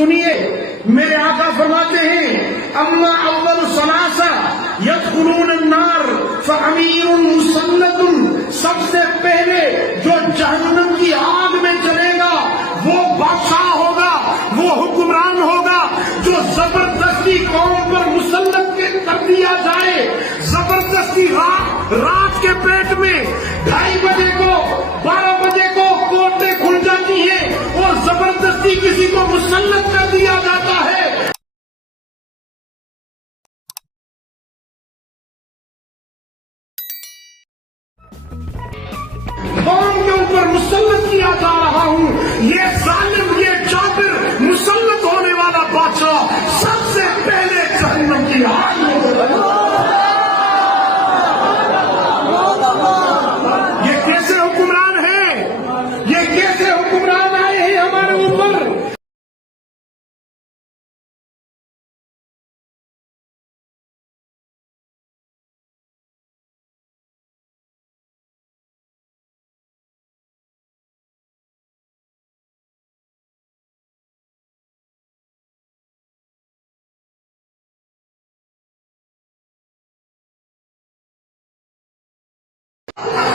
सुनिए, मेरे आका फरमाते हैं अम्मा अव्वल सलासा यदखुलून अन्नार फअमीरुन मुसल्लतुन, सबसे पहले जो जहन्नम की आग में चलेगा वो बादशाह होगा, वो हुक्मरान होगा जो जबरदस्ती कौम पर मुसल्लत कर दिया जाए। जबरदस्ती रात के पेट में 2:30 बजे को 12 बजे को कोर्टें खुल जाती हैं और जबरदस्ती किसी को मुसल्लत कर दिया जाता है। कौम के ऊपर मुसल्लत किया जा रहा हूं, ये जालिम, ये जाबिर, मुसल्लत होने वाला बादशाह सबसे पहले जहन्नम की आग में। ये कैसे हुक्मरान हैं, ये कैसे हुक्मरान आए हैं हमारे ऊपर।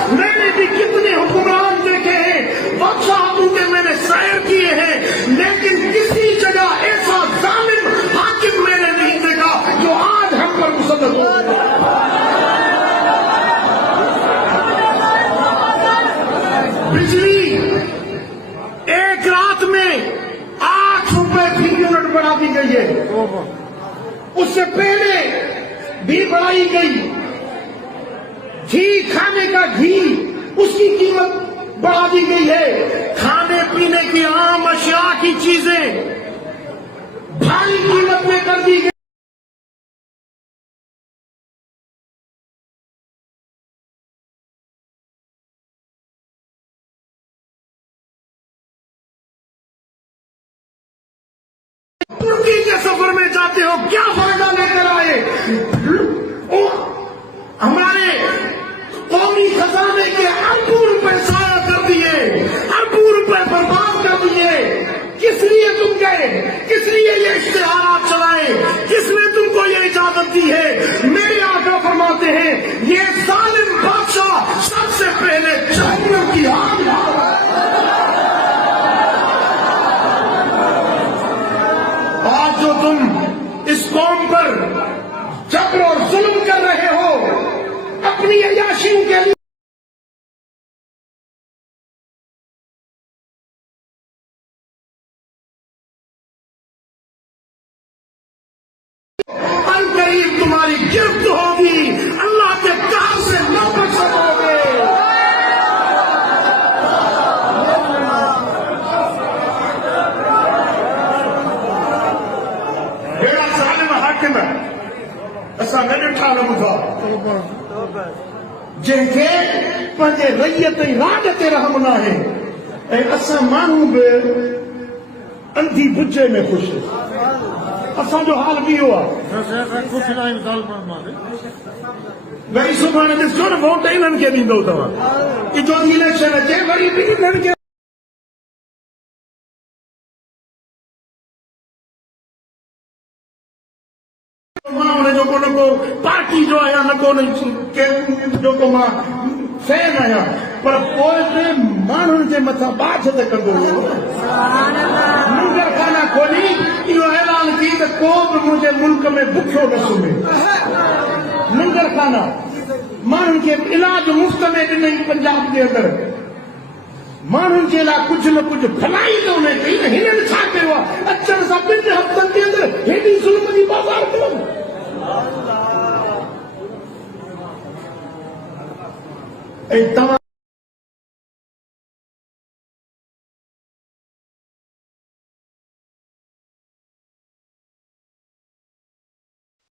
मैंने भी कितने हुक्मरान देखे हैं, बादशाहों के मैंने सैर किए हैं, लेकिन किसी जगह ऐसा जालिम हाकिम मैंने नहीं देखा जो आज हम पर मुसल्लत हो। बिजली एक रात में 8 रुपए फी यूनिट बढ़ा दी गई है, उससे पहले भी बढ़ाई गई। घी, खाने का घी, उसकी कीमत बढ़ा दी गई है। खाने पीने की आम अशिया की चीजें भारी कीमत में कर दी गई। तुर्की के सफर में जाते हो, क्या फायदा लेकर आए? हमारे कौमी खजाने के अरबों रुपए जाया कर दिए, अरबों रुपए बर्बाद कर दिए। किस लिए तुम गए? किस लिए ये इश्तिहारात चलाए? किसने तुमको ये इजाजत दी है? मेरे आका फरमाते हैं ये जालिम बादशाह सबसे पहले जहन्नम की आग में। आज जो तुम इस कौम पर जबर और जुल्म कर रहे हो अपनी अय्याशियों के लिए, अनकरीब तुम्हारी गिरफ्त होगी, अल्लाह के कहर से न बच सकोगे। बेड़ा जालिम हाकिम है, असां न ॾिठा न ॿुधा, जंहिंखे पंहिंजे रैयत ऐं राज ते रहम न आहे। ऐं असां माण्हू बि अंधी बुझे में ख़ुशि, असांजो हाल बि इहो आहे। वरी सुभाणे ॾिसो न, वोट इन्हनि खे ॾींदव तव्हां, इजो इलेक्शन अचे वरी बि इन्हनि खे। मां हुनजो को न को पार्टी जो आहियां, न को जो को मां फैन आहियां, पर पोइ बि माण्हुनि जे मथां बाझ त कंदो हुयो। लंगरखाना खोली इहो ऐलान की त को बि मुंहिंजे मुल्क में बुखियो न सुम्हे। लंगरखाना माण्हुनि खे इलाज मुफ़्त में ॾिनई पंजाब जे अंदरि, माण्हुनि जे लाइ कुझु न कुझु भलाई त उन कई न। हिननि छा कयो आहे? अचण सां 2 हफ़्तनि जे अंदरि हेॾी ज़ुल्म जी बाज़ार कयो। ऐं तव्हां